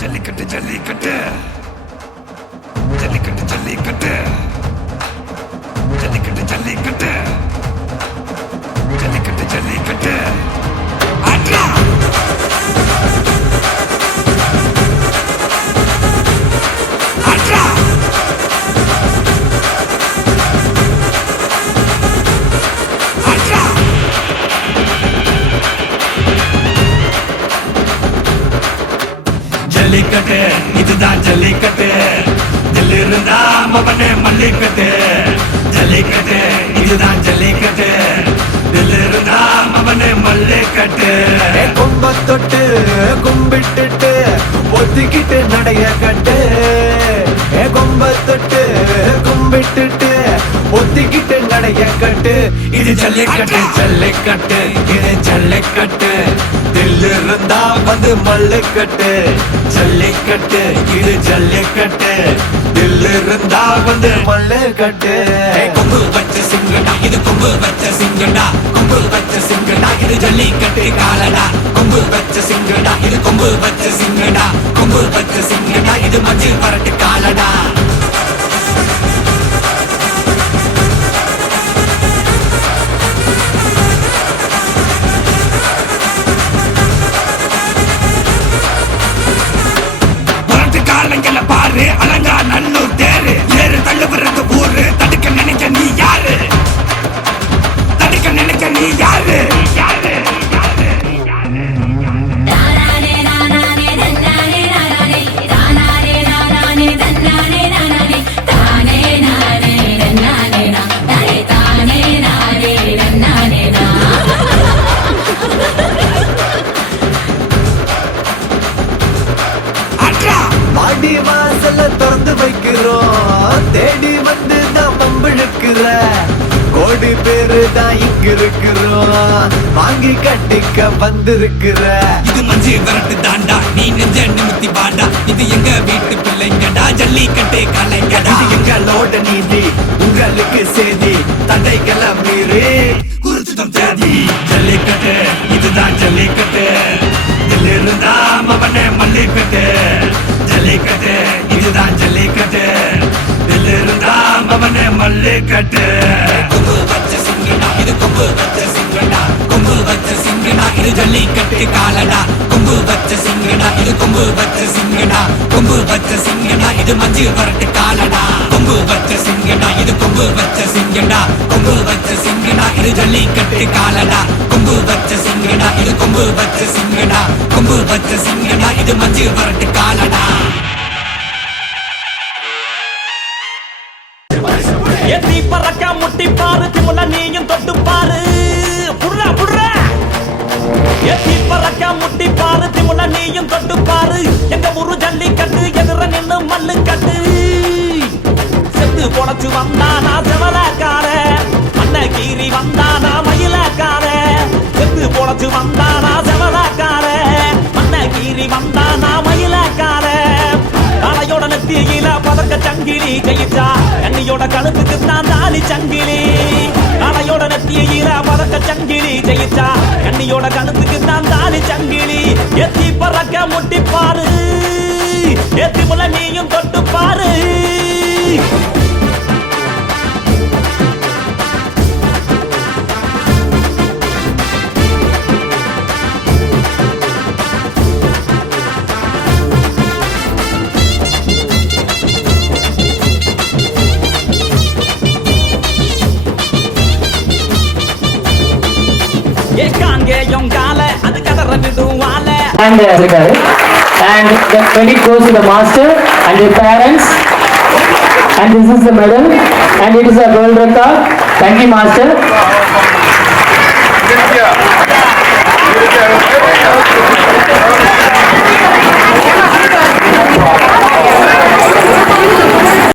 ஜல்லிக்கட்டு ஜல்லிக்கட்டு ஜல்லிக்கட்டு ஜல்லிக்கட்டு ஜல்லிக்கட்டு ஜல்லிக்கட்டு ஜல்லிக்கட்டு ஜல்லிக்கட்டு அட்ரா அட்ரா அட்ரா ஜல்லிக்கட்டு இதுதான் ஜல்லிக்கட்டு தில்லு இருந்தா மவனே மல்லிக்கட்டு ஜல்லிக்கட்டு இதுதான் ஜல்லிக்கட்டு தில்லு இருந்தா மவனே மல்லிக்கட்டு கொம்ப தொட்டு கும்பிட்டுட்டு ஒத்திக்கிட்டு நடைய கட்டு கொம்ப தொட்டு கும்பிட்டுட்டு ஒத்திக்கிட்டு நடைய கட்டு இது ஜல்லிக்கட்டு ஜல்லிக்கட்டு இது ஜல்லிக்கட்டு தில்லு இருந்தா வந்து மல்லுக்கட்டு ஜல்லிக்கட்டு இது ஜல்லிக்கட்டு தில்லு இருந்தா வந்து மல்லுக்கட்டு கொம்பு வச்ச சிங்கடா இது கொம்பு வச்ச சிங்கடா கொம்பு வச்ச சிங்கடா இது ஜல்லிக்கட்டு காலடா கொம்பு வச்ச சிங்கடா இது கொம்பு வச்ச சிங்கடா கொம்பு வச்ச சிங்கடா இது மஞ்சு வரட்டு காலடா காலங்கள பாரு அலங்கா நல்லூர் தேரு ஏறு தள்ளு விருந்து ஊரு தடுக்க நினைக்க நீ யாரு தடுக்க நினைக்க நீ யாரு யாரு மாடி வாசல திறந்து வைக்கிறோம் தேடி வந்து தான் பம்பிழுக்கிற கோடி பேரு தான் இங்க இருக்கிறோம் வாங்கி கட்டிக்க வந்திருக்கிற இது மஞ்சு விரட்டு தாண்டா நீ நெஞ்ச நிமித்தி பாண்டா இது எங்க வீட்டு பிள்ளைங்கடா ஜல்லிக்கட்டு கலைங்கடா இது எங்களோட நீதி உங்களுக்கு செய்தி தடைகளை மீறி குறிச்சுதம் தேதி ஜல்லிக்கட்டு இதுதான் ஜல்லிக்கட்டு இதில் இருந்தா மவனே மல்லிக்கட்டு ஜல்லிக்கட்டு இதுதான் ஜல்லிக்கட்டு இதில் இருந்தா மவனே மல்லிக்கட்டு கொம்பு வச்ச சிங்கடா இது கொம்பு வச்ச சிங்கடா கொம்பு வச்ச சிங்கடா இது ஜல்லிக்கட்டு காலடா கொம்பு வச்ச சிங்கடா இது கொம்பு வச்ச சிங்கடா கொம்பு வச்ச சிங்கடா இது மஞ்சு வரட்டு காலடா கொம்பு வச்ச சிங்கடா இது கொம்பு வச்ச சிங்கடா கொம்பு வச்ச சிங்கடா இது ஜல்லிக்கட்டு காலடா கொம்பு வச்ச சிங்கடா இது கொம்பு வச்ச சிங்கடா கொம்பு வச்ச சிங்கடா இது மஞ்சு வரட்டு காலடா எத்தி பறக்க முட்டி பாரு திமுல நீயும் தொட்டு பாரு புடுறா புடுறா எத்தி பறக்க முட்டி பாரு திமுல நீயும் தொட்டு பாரு எங்க ஊரு ஜல்லிக்கட்டு எதிர நின்னு மல்லு கட்டு செத்து பொழைச்சு வந்தானா செவலக்கார மண்ண கீறி வந்தானா மயிலக்கார செத்து பொழைச்சு வந்தானா செவலக்கார மண்ண கீறி வந்தானா மயிலக்கார தலையோட நெத்தியில பதக்க சங்கிலி ஜெயிச்சா கண்ணியோட கழுத்துக்கு தான் தாலி சங்கிலி தலையோட நெத்தியில பதக்க சங்கிலி ஜெயிச்சா கண்ணியோட கழுத்துக்கு தான் தாலி சங்கிலி எத்தி பறக்க முட்டி பாரு எத்தி முல நீயும் தொட்டு பாரு And the credit goes to the master and the parents, and this is the medal, and it is a world record. Thank you, master.